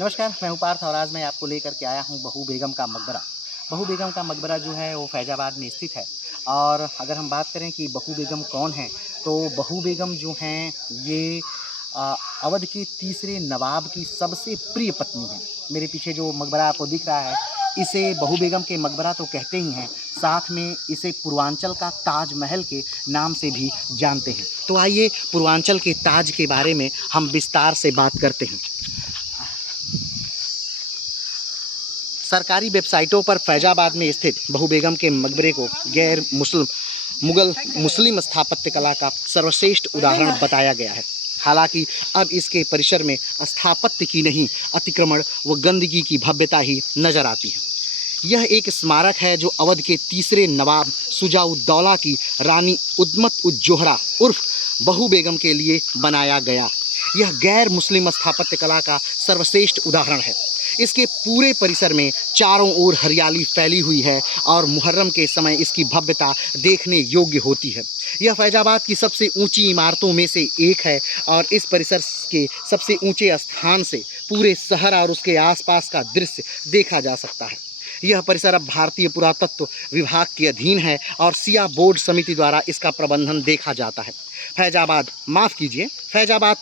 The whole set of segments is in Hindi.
नमस्कार, मैं हूँ पार्थ और आज मैं आपको लेकर के आया हूँ बहू बेगम का मकबरा। बहू बेगम का मकबरा जो है वो फैज़ाबाद में स्थित है। और अगर हम बात करें कि बहू बेगम कौन हैं, तो बहू बेगम जो हैं ये अवध के तीसरे नवाब की सबसे प्रिय पत्नी हैं। मेरे पीछे जो मकबरा आपको दिख रहा है, इसे बहू बेगम के मकबरा तो कहते ही हैं, साथ में इसे पूर्वांचल का ताजमहल के नाम से भी जानते हैं। तो आइए पूर्वांचल के ताज के बारे में हम विस्तार से बात करते हैं। सरकारी वेबसाइटों पर फैज़ाबाद में स्थित बहू बेगम के मकबरे को गैर मुगल मुस्लिम स्थापत्य कला का सर्वश्रेष्ठ उदाहरण बताया गया है। हालांकि अब इसके परिसर में स्थापत्य की नहीं, अतिक्रमण व गंदगी की भव्यता ही नजर आती है। यह एक स्मारक है जो अवध के तीसरे नवाब शुजा-उद-दौला की रानी उद्मत-उज-जोहरा उर्फ बहू बेगम के लिए बनाया गया। यह गैर मुस्लिम स्थापत्य कला का सर्वश्रेष्ठ उदाहरण है। इसके पूरे परिसर में चारों ओर हरियाली फैली हुई है और मुहर्रम के समय इसकी भव्यता देखने योग्य होती है। यह फैज़ाबाद की सबसे ऊंची इमारतों में से एक है और इस परिसर के सबसे ऊंचे स्थान से पूरे शहर और उसके आसपास का दृश्य देखा जा सकता है। यह परिसर अब भारतीय पुरातत्व विभाग के अधीन है और सिया बोर्ड समिति द्वारा इसका प्रबंधन देखा जाता है। फैज़ाबाद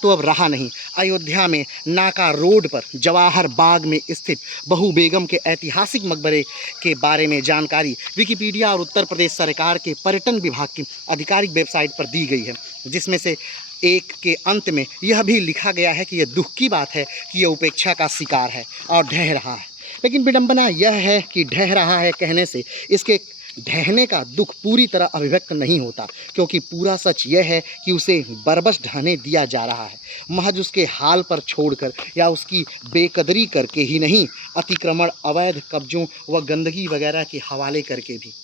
तो अब रहा नहीं। अयोध्या में नाका रोड पर जवाहर बाग में स्थित बहू बेगम के ऐतिहासिक मकबरे के बारे में जानकारी विकिपीडिया और उत्तर प्रदेश सरकार के पर्यटन विभाग की आधिकारिक वेबसाइट पर दी गई है, जिसमें से एक के अंत में यह भी लिखा गया है कि यह दुख की बात है कि यह उपेक्षा का शिकार है और ढह रहा है। लेकिन विडंबना यह है कि ढह रहा है कहने से इसके ढहने का दुख पूरी तरह अभिव्यक्त नहीं होता, क्योंकि पूरा सच यह है कि उसे बरबस ढहने दिया जा रहा है, महज उसके हाल पर छोड़कर या उसकी बेकदरी करके ही नहीं, अतिक्रमण, अवैध कब्जों व गंदगी वगैरह के हवाले करके भी।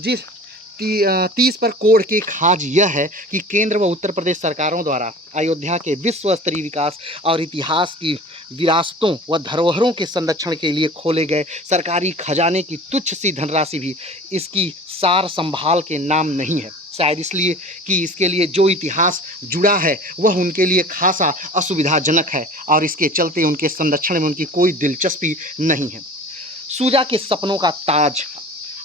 जिस 30 पर कोड़ के खाज यह है कि केंद्र व उत्तर प्रदेश सरकारों द्वारा अयोध्या के विश्व स्तरीय विकास और इतिहास की विरासतों व धरोहरों के संरक्षण के लिए खोले गए सरकारी खजाने की तुच्छ सी धनराशि भी इसकी सार संभाल के नाम नहीं है। शायद इसलिए कि इसके लिए जो इतिहास जुड़ा है वह उनके लिए खासा असुविधाजनक है और इसके चलते उनके संरक्षण में उनकी कोई दिलचस्पी नहीं है। शुजा के सपनों का ताज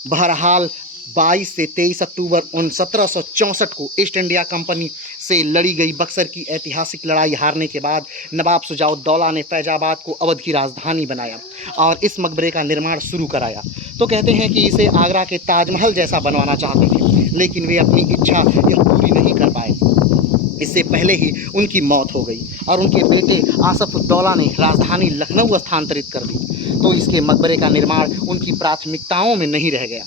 बहरहाल 22 से 23 अक्टूबर 1764 को ईस्ट इंडिया कंपनी से लड़ी गई बक्सर की ऐतिहासिक लड़ाई हारने के बाद नवाब शुजा-उद-दौला ने फैज़ाबाद को अवध की राजधानी बनाया और इस मकबरे का निर्माण शुरू कराया। तो कहते हैं कि इसे आगरा के ताजमहल जैसा बनवाना चाहते थे, लेकिन वे अपनी इच्छा यह पूरी नहीं कर पाए। इससे पहले ही उनकी मौत हो गई और उनके बेटे आसफ-उद-दौला ने राजधानी लखनऊ स्थानांतरित कर दी। तो इसके मकबरे का निर्माण उनकी प्राथमिकताओं में नहीं रह गया।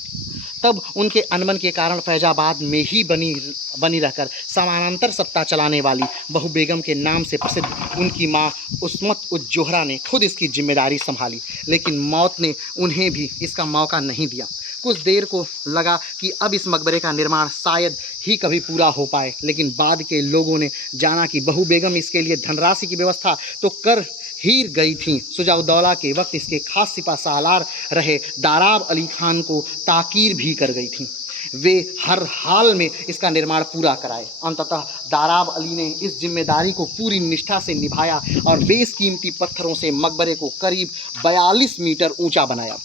तब उनके अनबन के कारण फैज़ाबाद में ही बनी रहकर समानांतर सत्ता चलाने वाली बहू बेगम के नाम से प्रसिद्ध उनकी मां उस्मत-उज-जोहरा ने खुद इसकी जिम्मेदारी संभाली, लेकिन मौत ने उन्हें भी इसका मौका नहीं दिया। कुछ देर को लगा कि अब इस मकबरे का निर्माण शायद ही कभी पूरा हो पाए, लेकिन बाद के लोगों ने जाना कि बहू बेगम इसके लिए धनराशि की व्यवस्था तो कर ही गई थी। शुजा-उद-दौला के वक्त इसके खास सिपा सालार रहे दाराब अली खान को ताकीर भी कर गई थी। वे हर हाल में इसका निर्माण पूरा कराए। अंततः दाराब अली ने इस जिम्मेदारी को पूरी निष्ठा से निभाया और बेशकीमती पत्थरों से मकबरे को करीब 42 मीटर ऊंचा बनाया।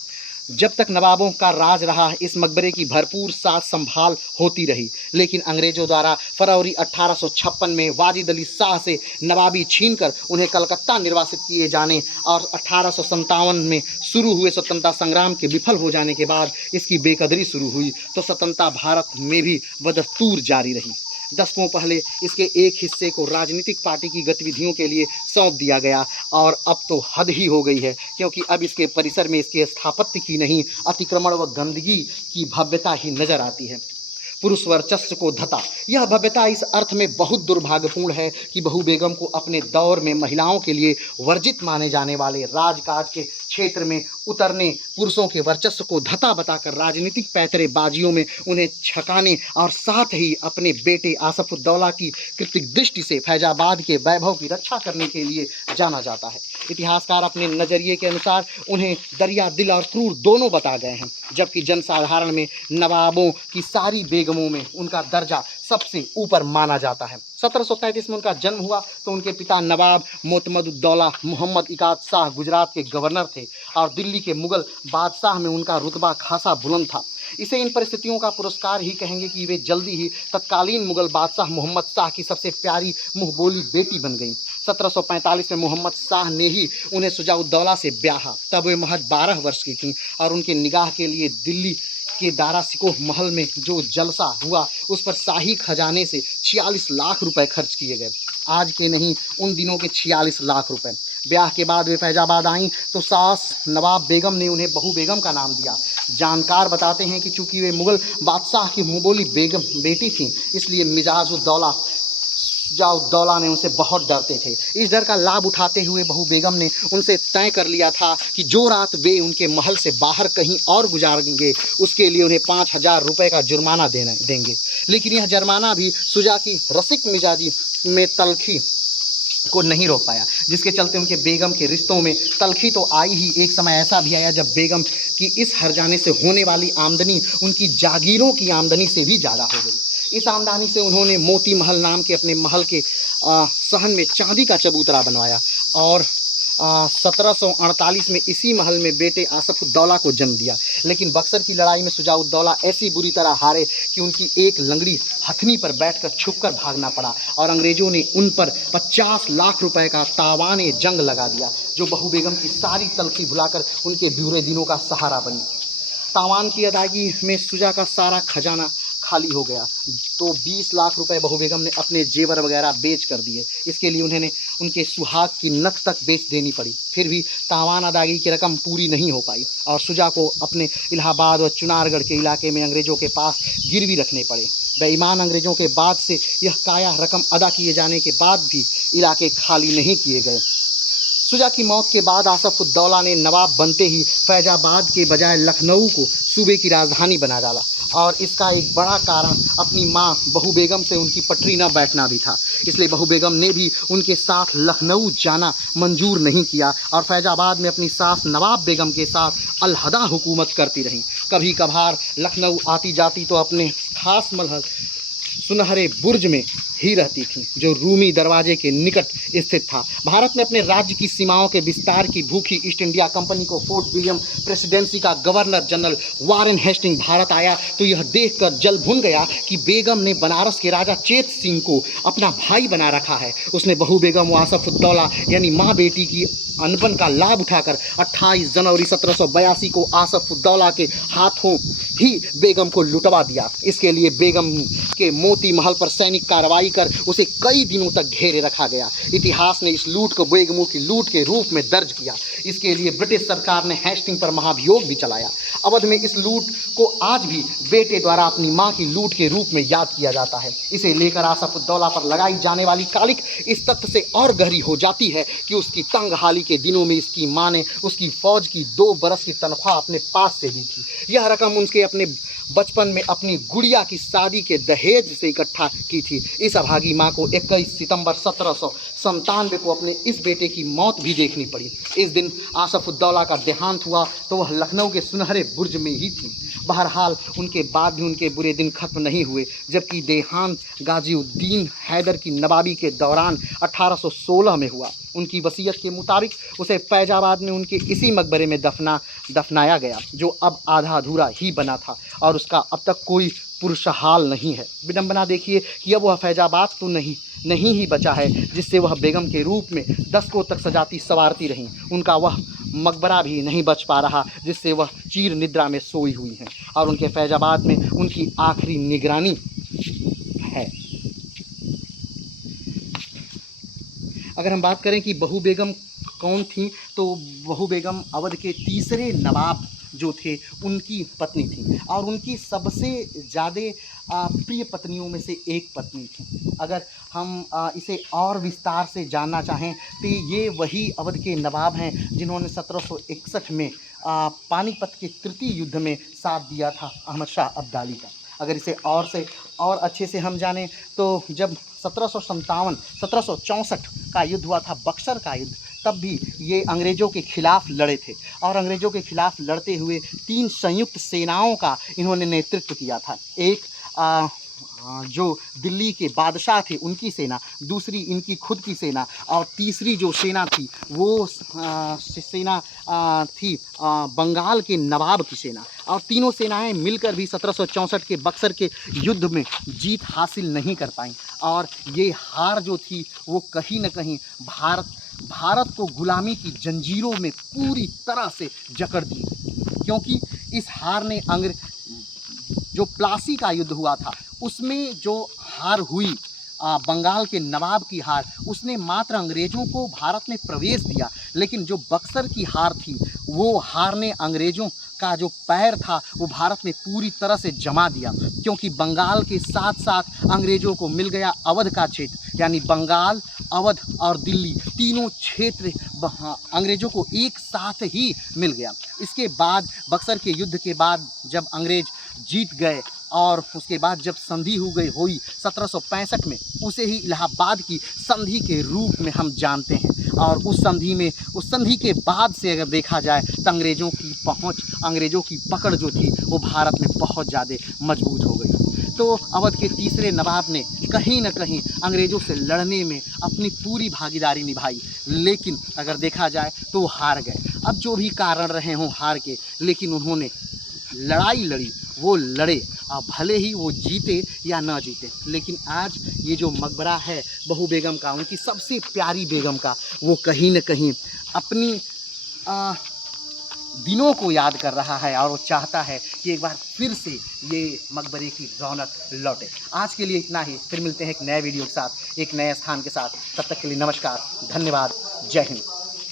जब तक नवाबों का राज रहा, इस मकबरे की भरपूर साज संभाल होती रही, लेकिन अंग्रेजों द्वारा फरवरी 1856 में वाजिद अली शाह से नवाबी छीनकर उन्हें कलकत्ता निर्वासित किए जाने और 1857 में शुरू हुए स्वतंत्रता संग्राम के विफल हो जाने के बाद इसकी बेकदरी शुरू हुई, तो स्वतंत्रता भारत में भी बदस्तूर जारी रही। दशकों पहले इसके एक हिस्से को राजनीतिक पार्टी की गतिविधियों के लिए सौंप दिया गया और अब तो हद ही हो गई है, क्योंकि अब इसके परिसर में इसके स्थापत्य की नहीं, अतिक्रमण व गंदगी की भव्यता ही नजर आती है। पुरुष वर्चस्व को धता यह भव्यता इस अर्थ में बहुत दुर्भाग्यपूर्ण है कि बहू बेगम को अपने दौर में महिलाओं के लिए वर्जित माने जाने वाले राजकाज के क्षेत्र में उतरने, पुरुषों के वर्चस्व को धता बताकर राजनीतिक पैतरेबाजियों में उन्हें छकाने और साथ ही अपने बेटे आसफ-उद-दौला की कृतिक दृष्टि से फैज़ाबाद के वैभव की रक्षा करने के लिए जाना जाता है। इतिहासकार अपने नज़रिए के अनुसार उन्हें दरिया दिल और क्रूर दोनों बता गए हैं, जबकि जनसाधारण में नवाबों की सारी बेगमों में उनका दर्जा सबसे ऊपर माना जाता है। 1733 में उनका जन्म हुआ तो उनके पिता नवाब मोतमदुद्दौला मोहम्मद इकाद शाह गुजरात के गवर्नर थे और दिल्ली के मुगल बादशाह में उनका रुतबा खासा बुलंद था। इसे इन परिस्थितियों का पुरस्कार ही कहेंगे कि वे जल्दी ही तत्कालीन मुगल बादशाह मोहम्मद शाह की सबसे प्यारी मुंहबोली बेटी बन गईं। 1745 में मोहम्मद शाह ने ही उन्हें शुजाउद्दौला से ब्याहा। तब वे महज 12 वर्ष की थीं और उनके निगाह के लिए दिल्ली के दारा सिकोह महल में जो जलसा हुआ उस पर शाही खजाने से 46 लाख रुपए खर्च किए गए। आज के नहीं, उन दिनों के 46 लाख रुपए। ब्याह के बाद वे फैजाबाद आईं तो सास नवाब बेगम ने उन्हें बहू बेगम का नाम दिया। जानकार बताते हैं कि चूंकि वे मुगल बादशाह की मुंहबोली बेगम बेटी थीं, इसलिए शुजाउद्दौला ने उनसे बहुत डरते थे। इस डर का लाभ उठाते हुए बहू बेगम ने उनसे तय कर लिया था कि जो रात वे उनके महल से बाहर कहीं और गुजारेंगे उसके लिए उन्हें 5,000 रुपये का जुर्माना देंगे। लेकिन यह जुर्माना भी शुजा की रसिक मिजाजी में तलखी को नहीं रोक पाया, जिसके चलते उनके बेगम के रिश्तों में तलखी तो आई ही, एक समय ऐसा भी आया जब बेगम की इस हरजाने से होने वाली आमदनी उनकी जागीरों की आमदनी से भी ज़्यादा हो गई। इस आमदनी से उन्होंने मोती महल नाम के अपने महल के सहन में चांदी का चबूतरा बनवाया और 1748 में इसी महल में बेटे आसफउद्दौला को जन्म दिया। लेकिन बक्सर की लड़ाई में शुजाउद्दौला ऐसी बुरी तरह हारे कि उनकी एक लंगड़ी हथनी पर बैठकर छुपकर भागना पड़ा और अंग्रेजों ने उन पर 50 लाख रुपए का तावाने जंग लगा दिया, जो बहू बेगम की सारी तलखी भुलाकर उनके बुरे दिनों का सहारा बनी। तावान की अदायगी में शुजा का सारा खजाना खाली हो गया तो 20 लाख रुपए बहू बेगम ने अपने जेवर वगैरह बेच कर दिए। इसके लिए उन्हें उनके सुहाग की नथ तक बेच देनी पड़ी। फिर भी तावान अदायगी की रकम पूरी नहीं हो पाई और शुजा को अपने इलाहाबाद और चुनारगढ़ के इलाके में अंग्रेज़ों के पास गिरवी रखने पड़े। बेईमान अंग्रेज़ों के बाद से यह काया रकम अदा किए जाने के बाद भी इलाके खाली नहीं किए गए। शुजा की मौत के बाद आसफउद्दौला ने नवाब बनते ही फैजाबाद के बजाय लखनऊ को सूबे की राजधानी बना डाला और इसका एक बड़ा कारण अपनी मां बहू बेगम से उनकी पटरी न बैठना भी था। इसलिए बहू बेगम ने भी उनके साथ लखनऊ जाना मंजूर नहीं किया और फैजाबाद में अपनी सास नवाब बेगम के साथ अलहदा हुकूमत करती रहीं। कभी कभार लखनऊ आती जाती तो अपने खास महल सुनहरे बुर्ज में ही रहती थीं, जो रूमी दरवाजे के निकट स्थित था। भारत में अपने राज्य की सीमाओं के विस्तार की भूखी ईस्ट इंडिया कंपनी को फोर्ट विलियम प्रेसिडेंसी का governor general Warren Hasting Bharat आया तो यह देखकर जल भुन गया कि बेगम ने बनारस के राजा चेत सिंह को अपना भाई बना रखा है। उसने बहू बेगम व आसफउद्दौला यानी माँ बेटी की अनबन का लाभ उठाकर 28 जनवरी 1782 को आसफउद्दौला के हाथों ही बेगम को लुटवा दिया। इसके लिए बेगम के मोती महल पर सैनिक कार्रवाई कर उसे कई दिनों तक घेरे रखा गया। इतिहास ने इस लूट को बेगमों की लूट के रूप में दर्ज किया। इसके लिए ब्रिटिश सरकार ने हेस्टिंग पर महाभियोग भी चलाया। अवध में इस लूट को आज भी बेटे द्वारा अपनी मां की लूट के रूप में याद किया जाता है। इसे लेकर आसफउद्दौला पर लगाई जाने वाली कालिक इस तथ्य से और गहरी हो जाती है कि उसकी तंगहाली के दिनों में इसकी मां ने उसकी फौज की 2 बरस की तनख्वाह अपने पास से दी थी। यह रकम उनके अपने बचपन में अपनी गुड़िया की शादी के दहेज से इकट्ठा की थी। इस अभागी मां को 21 सितंबर 1797 को अपने इस बेटे की मौत भी देखनी पड़ी। इस दिन आसफउद्दौला का देहांत हुआ तो वह लखनऊ के सुनहरे बुर्ज में ही थी। बहरहाल उनके बाद भी उनके बुरे दिन खत्म नहीं हुए, जबकि देहांत गाजीउद्दीन हैदर की नवाबी के दौरान 1816 में हुआ। उनकी वसीयत के मुताबिक उसे फैजाबाद में उनके इसी मकबरे में दफनाया गया, जो अब आधा अधूरा ही बना था और उसका अब तक कोई पुरशहाल नहीं है। विडंबना देखिए कि अब वह फैजाबाद तो नहीं ही बचा है जिससे वह बेगम के रूप में दशकों तक सजाती संवारती रहीं। उनका वह मकबरा भी नहीं बच पा रहा जिससे वह चीर निद्रा में सोई हुई हैं और उनके फैजाबाद में उनकी आखिरी निगरानी है। अगर हम बात करें कि बहू बेगम कौन थी, तो बहू बेगम अवध के तीसरे नवाब जो थे उनकी पत्नी थी और उनकी सबसे ज़्यादा प्रिय पत्नियों में से एक पत्नी थी। अगर हम इसे और विस्तार से जानना चाहें तो ये वही अवध के नवाब हैं जिन्होंने 1761 में पानीपत के तृतीय युद्ध में साथ दिया था अहमद शाह अब्दाली का। अगर इसे और अच्छे से हम जानें तो जब 1764 का युद्ध हुआ था, बक्सर का युद्ध, तब भी ये अंग्रेज़ों के खिलाफ़ लड़े थे और अंग्रेज़ों के खिलाफ़ लड़ते हुए 3 संयुक्त सेनाओं का इन्होंने नेतृत्व किया था। एक जो दिल्ली के बादशाह थे उनकी सेना, दूसरी इनकी खुद की सेना और तीसरी जो सेना थी वो सेना थी बंगाल के नवाब की सेना। और तीनों सेनाएं मिलकर भी 1764 के बक्सर के युद्ध में जीत हासिल नहीं कर पाईं और ये हार जो थी वो कहीं न कहीं भारत को गुलामी की जंजीरों में पूरी तरह से जकड़ दी, क्योंकि इस हार ने जो प्लासी का युद्ध हुआ था उसमें जो हार हुई, बंगाल के नवाब की हार, उसने मात्र अंग्रेज़ों को भारत में प्रवेश दिया, लेकिन जो बक्सर की हार थी वो हार ने अंग्रेज़ों का जो पैर था वो भारत में पूरी तरह से जमा दिया, क्योंकि बंगाल के साथ साथ अंग्रेज़ों को मिल गया अवध का क्षेत्र, यानी बंगाल, अवध और दिल्ली तीनों क्षेत्र अंग्रेज़ों को एक साथ ही मिल गया। इसके बाद बक्सर के युद्ध के बाद जब अंग्रेज़ जीत गए और उसके बाद जब संधि हुई 1765 में, उसे ही इलाहाबाद की संधि के रूप में हम जानते हैं। और उस संधि के बाद से अगर देखा जाए तो अंग्रेज़ों की पकड़ जो थी वो भारत में बहुत ज़्यादा मजबूत हो गई। तो अवध के तीसरे नवाब ने कहीं न कहीं अंग्रेज़ों से लड़ने में अपनी पूरी भागीदारी निभाई, लेकिन अगर देखा जाए तो वो हार गए। अब जो भी कारण रहे हों हार के, लेकिन उन्होंने लड़ाई लड़ी, वो लड़े, भले ही वो जीते या ना जीते। लेकिन आज ये जो मकबरा है बहू बेगम का, उनकी सबसे प्यारी बेगम का, वो कहीं न कहीं अपनी दिनों को याद कर रहा है और वो चाहता है कि एक बार फिर से ये मकबरे की रौनक लौटे। आज के लिए इतना ही, फिर मिलते हैं एक नए वीडियो के साथ, एक नए स्थान के साथ। तब तक के लिए नमस्कार, धन्यवाद, जय हिंद।